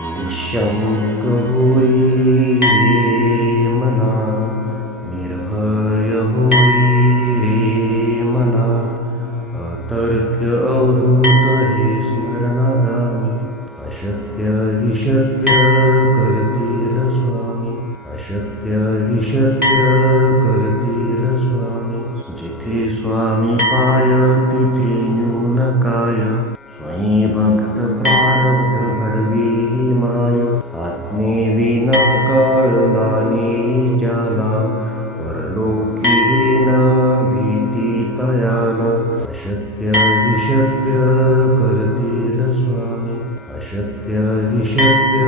निःशंक होई रे मना, निर्भय होई रे मना, अतर्क्य अवधूत हे स्मरणागामी, अशक्य हि शक्य करतील स्वामी, अशक्य हि शक्य करतील स्वामी. जिथे स्वामी पाय तिथे न्यून काय, स्वयं भक्त प्रारब्ध घडवी ही माय. आज्ञेविना कळलाने ज्याला, परलोकी न भीती तयाला. अशक्य हि शक्य करतील स्वामी, अशक्य हि शक्य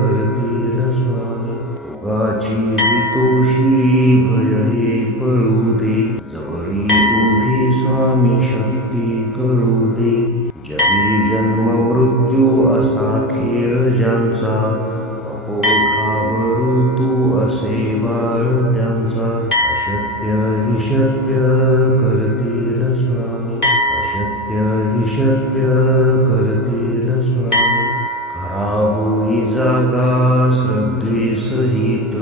करतील स्वामी. उगाची तोषी भय हे पळू दे, जवळी उभी स्वामी शक्ती कळू दे. जगी जन्म मृत्यू असा खेळ ज्यांचा, नको घाबरू तू असे बाळ त्यांचा. अशक्य हि शक्य करतील स्वामी, अशक्य हि शक्य करतील स्वामी. खरा होई जागा श्रद्धे सहित,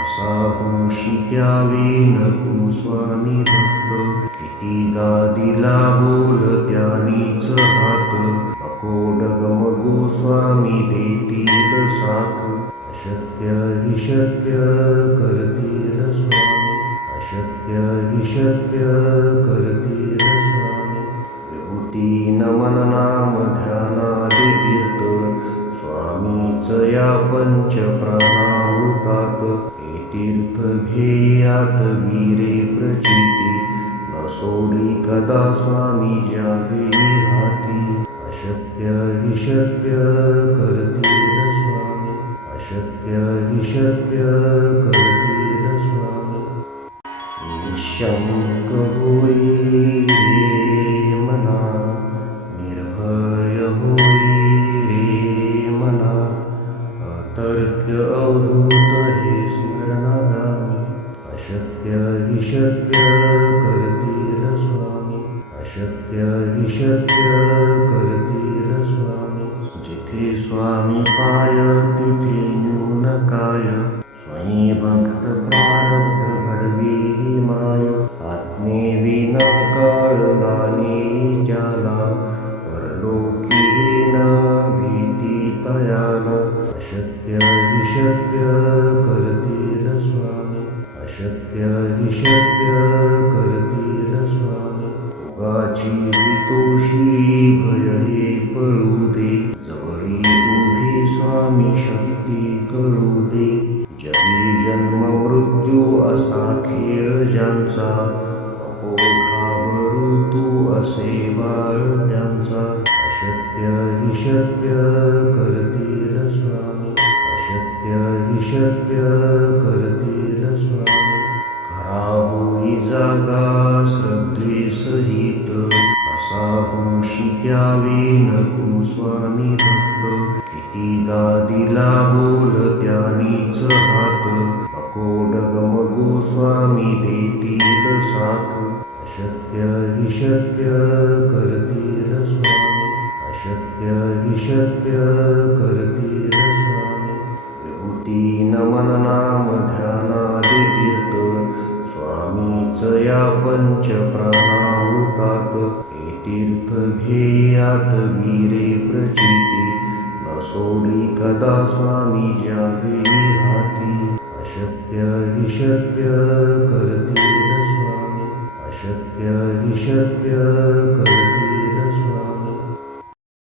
असा होशी द्यावी न तू स्वामी भक्त. कितीदा दिला बोल त्यानीच हात, नको डगमगू स्वामी देतील साथ. अशक्य हि शक्य करतील स्वामी, अशक्य हि शक्य करतील स्वामी. विभूती नमन नाम ध्यानादि तीर्थ, स्वामीच या पंच प्राणामृतात. हे तीर्थ घेई आठवी रे प्रचिती, न सोडी कदा स्वामी ज्या घेई हाती. अशक्य हि शक्य करतील स्वामी, अशक्य हि शक्य करतील स्वामी. निःशंक होई रे मना, निर्भय होई रे मना, अतर्क्य अवधूत हे स्मरणागामी. अशक्य हि शक्य करतील स्वामी, अशक्य हि शक्य करतील स्वामी. जिथे स्वामी पाय तिथे न्यून काय, स्वयं भक्त प्रारब्ध घडवी ही माय. आज्ञेविना कळलाने ज्याला, परलोकी न भीती तयाला. अशक्य हि शक्य करतील स्वामी, अशक्य हि शक्य करतील स्वामी. उगाची तोषी भय हे पळू दे, जवळी उभी स्वामी शक्ती कळू दे. जगी जन्म मृत्यू असा खेळ ज्यांचा, नको घाबरू तू असे बाळ त्यांचा. अशक्य हि शक्य करतील स्वामी, अशक्य हि शक्य करतील स्वामी. खरा होई जागा श्रद्धे सहित, असा होशी द्यावी न तू स्वामी भक्त. कितीदा दिला बोल त्यानीच हात, नको डगमगू स्वामी देतील साथ. अशक्य हि शक्य करतील स्वामी, अशक्य हि शक्य करतील स्वामी. विभूती नमन नाम ध्यानादि तीर्थ, स्वामीच या पंच प्राणामृतात. हे तीर्थ घेई आठवी रे प्रचिती, न सोडी कदा स्वामी ज्या घेई हाती. अशक्य हि शक्य करतील स्वामी, अशक्य हि शक्य करतील